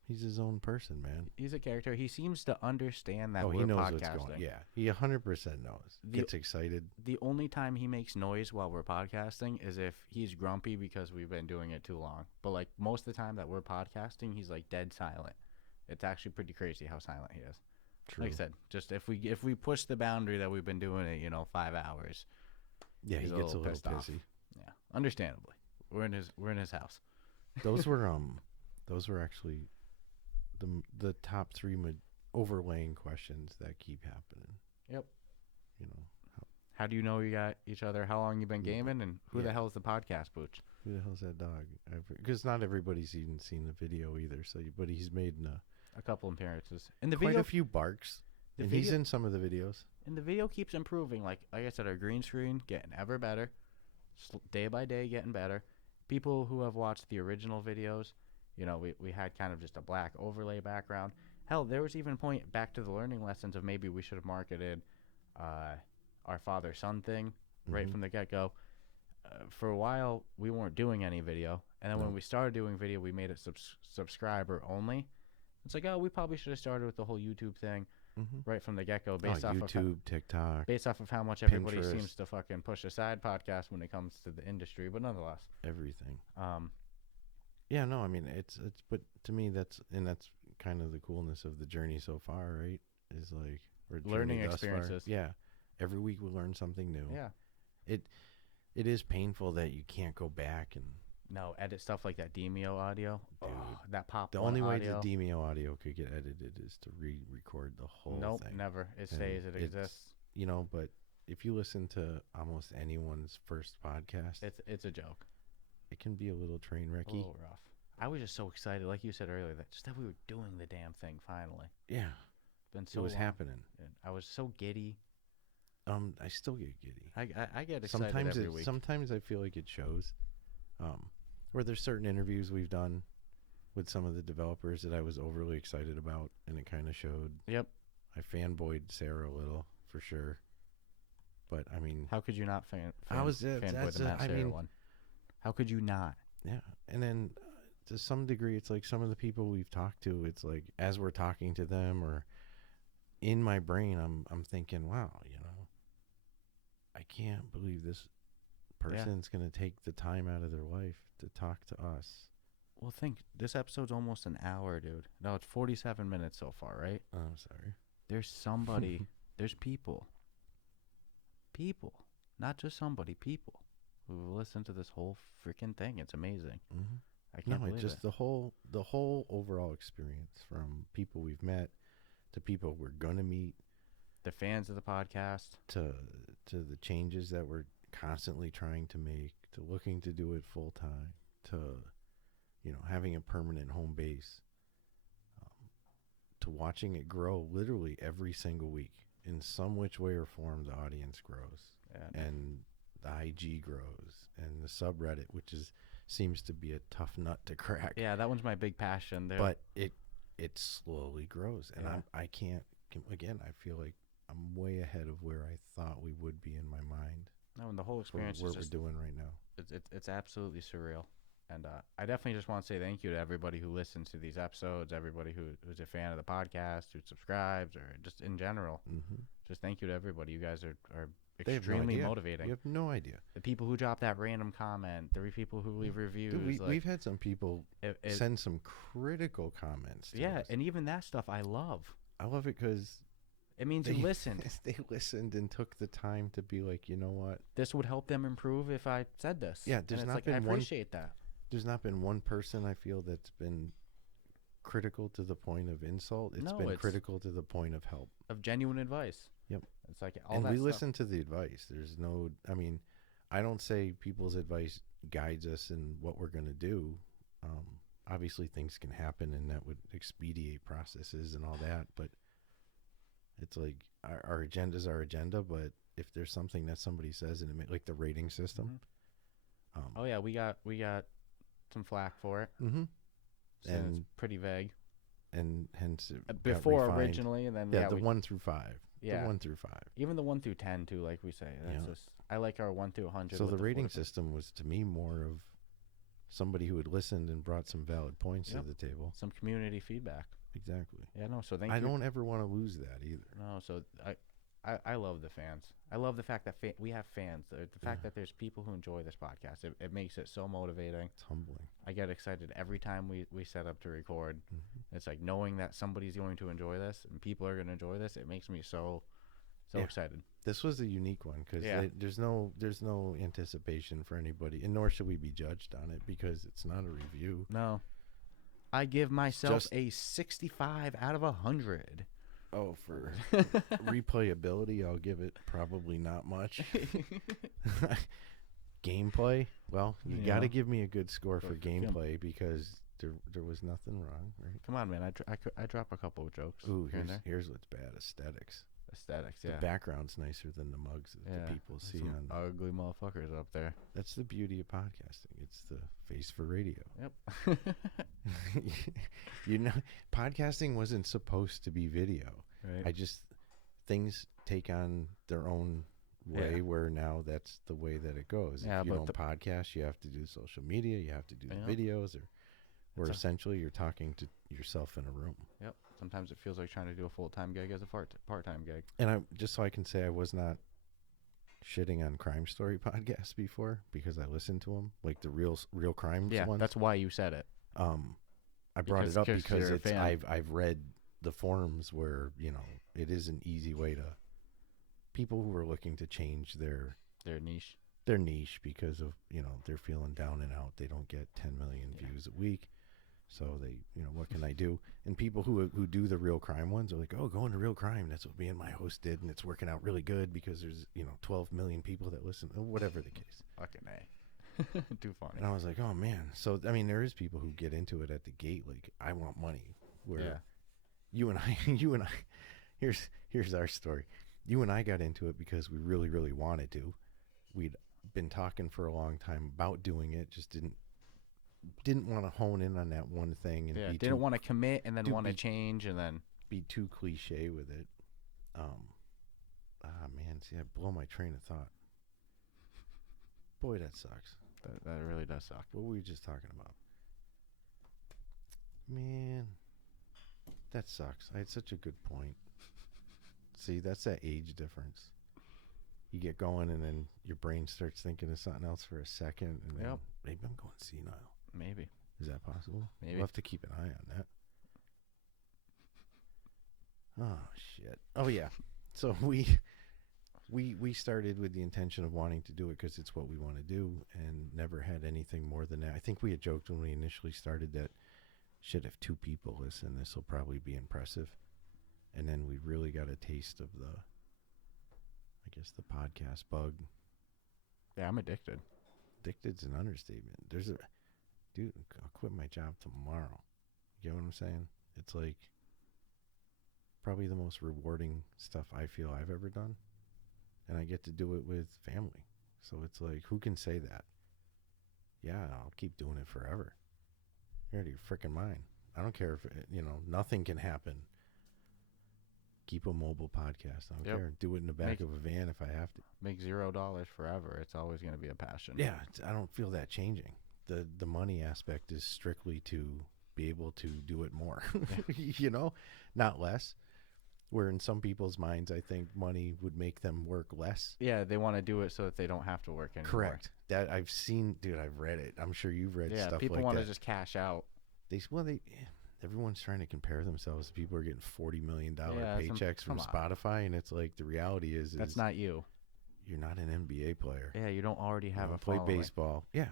He's his own person, man. He's a character. He seems to understand that he we're knows podcasting. what's going. Yeah, he 100% knows. Gets excited. The only time he makes noise while we're podcasting is if he's grumpy because we've been doing it too long. But like most of the time that we're podcasting, he's like dead silent. It's actually pretty crazy how silent he is. True. Like I said, just if we push the boundary that we've been doing it, 5 hours. Yeah, he gets a little pissy. Off. Yeah, understandably. We're in his house. Those were actually the top 3 overlaying questions that keep happening. Yep. How do you know you got each other? How long you been gaming? And who the hell is the podcast booch? Who the hell's that dog? Because not everybody's even seen the video either. So, but he's made a couple appearances. In the quite video, a few barks. And he's in some of the videos. And the video keeps improving. Like I said, our green screen getting ever better. Day by day getting better. People who have watched the original videos, we had kind of just a black overlay background. Hell, there was even a point back to the learning lessons of maybe we should have marketed our father-son thing right from the get-go. For a while, we weren't doing any video. And then when we started doing video, we made it subscriber only. It's like, we probably should have started with the whole YouTube thing right from the get-go based off YouTube, TikTok. Based off of how much everybody Pinterest. seems to fucking push aside podcasts when it comes to the industry, but nonetheless. Everything. Yeah, no, I mean, it's but to me, that's kind of the coolness of the journey so far, right? Is like, we're learning experiences. Yeah. Every week we learn something new. Yeah. It is painful that you can't go back and edit stuff like that Demio audio. Dude, that pop. The only way audio. the Demio audio could get edited is to re-record the whole thing. Nope, never. It stays. It exists. But if you listen to almost anyone's first podcast, it's a joke. It can be a little train wrecky. A little rough. I was just so excited, like you said earlier, that we were doing the damn thing finally. Yeah. Been so it was long. happening. I was so giddy. I still get giddy. I get excited every week. Sometimes I feel like it shows. Where there's certain interviews we've done with some of the developers that I was overly excited about, and it kind of showed. Yep. I fanboyed Sarah a little, for sure. But, I mean... How could you not fanboy the Matt Sarah one? How could you not? Yeah. And then, to some degree, it's like some of the people we've talked to, it's like, as we're talking to them, or in my brain, I'm thinking, wow, I can't believe this person's going to take the time out of their life to talk to us. Well, think, this episode's almost an hour, dude. No, it's 47 minutes so far, right? Oh, sorry. There's somebody, there's people, not just somebody, people who listen to this whole freaking thing. It's amazing. I can't believe just the whole overall experience, from people we've met to people we're going to meet. The fans of the podcast. To the changes that we're constantly trying to make, to looking to do it full time, to having a permanent home base, to watching it grow literally every single week in some which way or form. The audience grows, and the IG grows, and the subreddit, which seems to be a tough nut to crack. Yeah, that one's my big passion there. But it slowly grows, and I can't. Again, I feel like I'm way ahead of where I thought we would be in my mind. No, and the whole experience is just, we're doing right now. It's absolutely surreal. And I definitely just want to say thank you to everybody who listens to these episodes, everybody who's a fan of the podcast, who subscribes, or just in general. Just thank you to everybody. You guys are extremely motivating. You have no idea. The people who drop that random comment, the people who leave reviews. Dude, we've had some people send some critical comments to us. And even that stuff I love. I love it because... It means you listened. They listened and took the time to be like, you know what? This would help them improve if I said this. Yeah, I appreciate that. There's not been one person I feel that's been critical to the point of insult. It's been critical to the point of help. Of genuine advice. Yep. It's like all that. And we listen to the advice. There's no, I don't say people's advice guides us in what we're going to do. Obviously things can happen and that would expedite processes and all that, but it's like our agenda's our agenda, but if there's something that somebody says and it like the rating system. We got some flack for it. And it's pretty vague. And hence before originally, and then the 1 through 5. Yeah, the 1 through 5. Even the 1 through 10 too, like we say. That's just I like our 1 through 100. So the rating system was to me more of somebody who had listened and brought some valid points to the table. Some community feedback. Exactly. Yeah, no, so thank you. I don't ever want to lose that either. No, so I love the fans. I love the fact that we have fans. The fact that there's people who enjoy this podcast. It makes it so motivating. It's humbling. I get excited every time we set up to record. Mm-hmm. It's like knowing that somebody's going to enjoy this and people are going to enjoy this. It makes me so excited. This was a unique one because there's no anticipation for anybody, and nor should we be judged on it because it's not a review. No. I give myself a 65 out of 100. Oh, for replayability, I'll give it probably not much. Gameplay, well, you got to give me a good score for gameplay because there was nothing wrong, right? Come on, man. I drop a couple of jokes. Ooh, here's what's bad: aesthetics. Yeah. The background's nicer than the mugs that the people see on. Ugly motherfuckers up there. That's the beauty of podcasting. It's the face for radio. Yep. Podcasting wasn't supposed to be video. Right. Things take on their own way where now that's the way that it goes. Yeah, if you don't podcast, you have to do social media, you have to do the videos, or essentially you're talking to yourself in a room. Yep. Sometimes it feels like trying to do a full-time gig as a part-time gig. And just so I can say I was not shitting on Crime Story podcasts before because I listened to them, like the real crime ones. Yeah, that's why you said it. I brought it up because I've read the forums where, it is an easy way to people who are looking to change their niche because of, they're feeling down and out. They don't get 10 million views a week. So they, what can I do? And people who do the real crime ones are like, oh, go into real crime. That's what me and my host did. And it's working out really good because there's, 12 million people that listen, whatever the case. Fucking A. Too funny. And I was like, oh, man. So, I mean, there is people who get into it at the gate. Like, I want money. Where you and I, here's our story. You and I got into it because we really, really wanted to. We'd been talking for a long time about doing it. Just didn't want to hone in on that one thing and didn't want to commit and then want to change and then be too cliche with it. Man, see, I blow my train of thought. Boy, that sucks. That really does suck. What were we just talking about? Man, that sucks. I had such a good point. See, that's that age difference. You get going and then your brain starts thinking of something else for a second and then maybe I'm going senile. Maybe. Is that possible? Maybe. We'll have to keep an eye on that. Oh, shit. Oh, yeah. So we started with the intention of wanting to do it because it's what we want to do and never had anything more than that. I think we had joked when we initially started that, shit, if 2 people listen, this will probably be impressive. And then we really got a taste of the podcast bug. Yeah, I'm addicted. Addicted's an understatement. Dude, I'll quit my job tomorrow. You get what I'm saying? It's like probably the most rewarding stuff I feel I've ever done. And I get to do it with family. So it's like, who can say that? Yeah, I'll keep doing it forever. You're out of your freaking mind. I don't care if, nothing can happen. Keep a mobile podcast. I don't care. Do it in the back of a van if I have to. Make $0 forever. It's always going to be a passion. Yeah, I don't feel that changing. The money aspect is strictly to be able to do it more, not less. Where in some people's minds, I think money would make them work less. Yeah, they want to do it so that they don't have to work anymore. Correct. That I've seen, dude. I've read it. I'm sure you've read stuff like that. Yeah, people want to just cash out. Everyone's trying to compare themselves. People are getting $40 million paychecks from Spotify, and it's like the reality is that's not you. You're not an NBA player. Yeah, you don't already have a play following. Baseball. Yeah,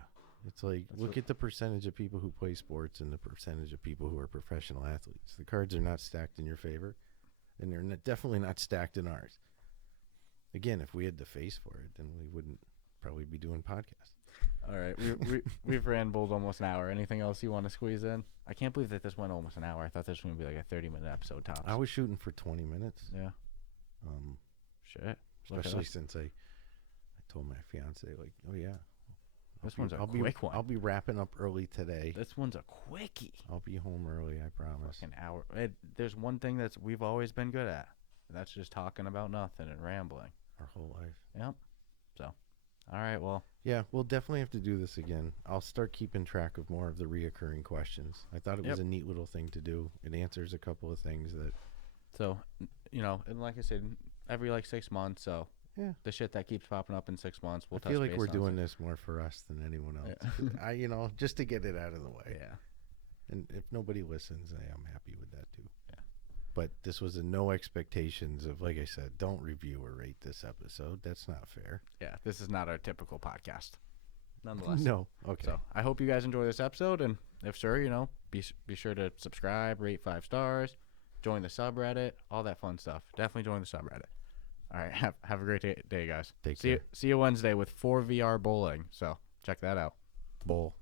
it's like look at the percentage of people who play sports and the percentage of people who are professional athletes. The cards are not stacked in your favor, and they're definitely not stacked in ours. Again, if we had the face for it, then we wouldn't probably be doing podcasts. All right, we've rambled almost an hour. Anything else you want to squeeze in? I can't believe that this went almost an hour. I thought this was going to be like a 30-minute episode tops. I was shooting for 20 minutes. Yeah. Shit. Especially since I told my fiance, like, oh yeah, this one's a quick one. I'll be wrapping up early today. This one's a quickie. I'll be home early, I promise. An hour. There's one thing we've always been good at, and that's just talking about nothing and rambling. Our whole life. Yep. So. All right, well. Yeah, we'll definitely have to do this again. I'll start keeping track of more of the reoccurring questions. I thought it was a neat little thing to do. It answers a couple of things that... So, and like I said, every 6 months, so the shit that keeps popping up in 6 months, we'll touch base on. I feel like we're doing this more for us than anyone else. Yeah. Just to get it out of the way. Yeah. And if nobody listens, I'm happy with that too. Yeah. But this was no expectations of, like I said, don't review or rate this episode. That's not fair. Yeah, this is not our typical podcast. Nonetheless. No. Okay. So I hope you guys enjoy this episode, and if so, be sure to subscribe, rate 5 stars, join the subreddit, all that fun stuff. Definitely join the subreddit. All right, have a great day, guys. Take care. See you Wednesday with 4 VR bowling. So check that out. Bowl.